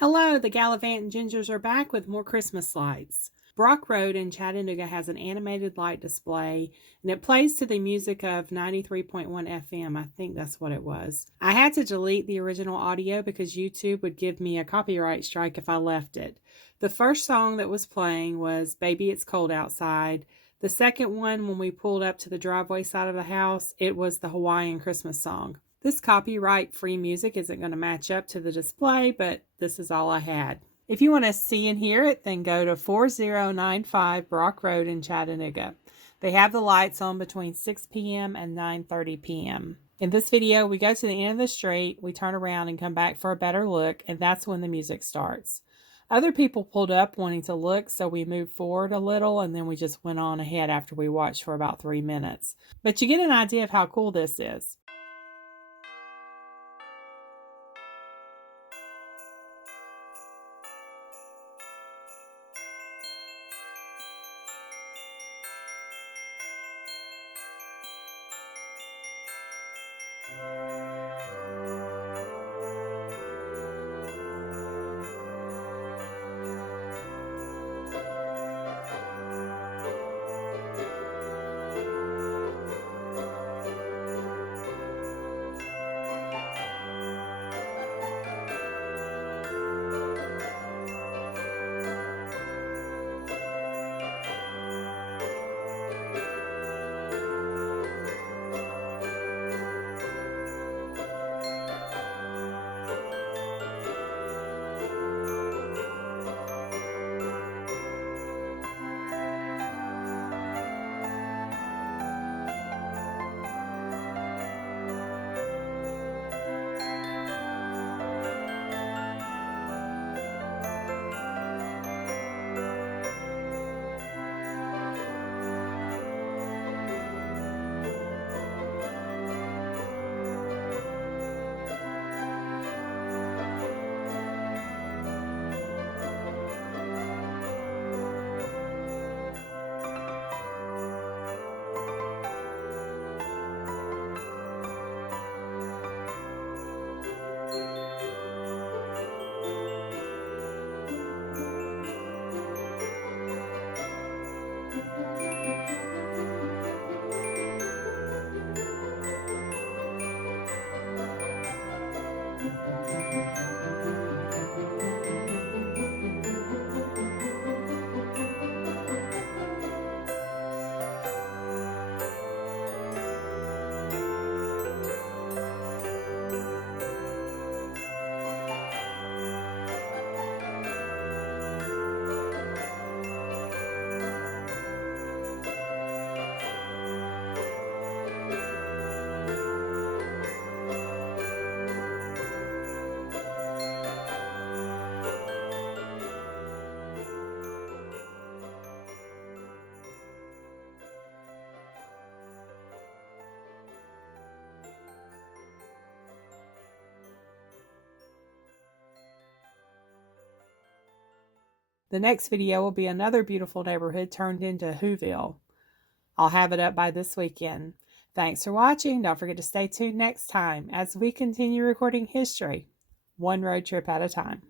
Hello, the Gallivant Gingers are back with more Christmas lights. Brock Rd in Chattanooga has an animated light display, and it plays to the music of 93.1 FM. I think that's what it was. I had to delete the original audio because YouTube would give me a copyright strike if I left it. The first song that was playing was Baby It's Cold Outside. The second one, when we pulled up to the driveway side of the house, it was the Hawaiian Christmas song. This copyright-free music isn't going to match up to the display, but this is all I had. If you want to see and hear it, then go to 4095 Brock Road in Chattanooga. They have the lights on between 6 p.m. and 9:30 p.m. In this video, we go to the end of the street, we turn around and come back for a better look, and that's when the music starts. Other people pulled up wanting to look, so we moved forward a little, and then we just went on ahead after we watched for about 3 minutes. But you get an idea of how cool this is. The next video will be another beautiful neighborhood turned into Whoville. I'll have it up by this weekend. Thanks for watching. Don't forget to stay tuned next time as we continue recording history, one road trip at a time.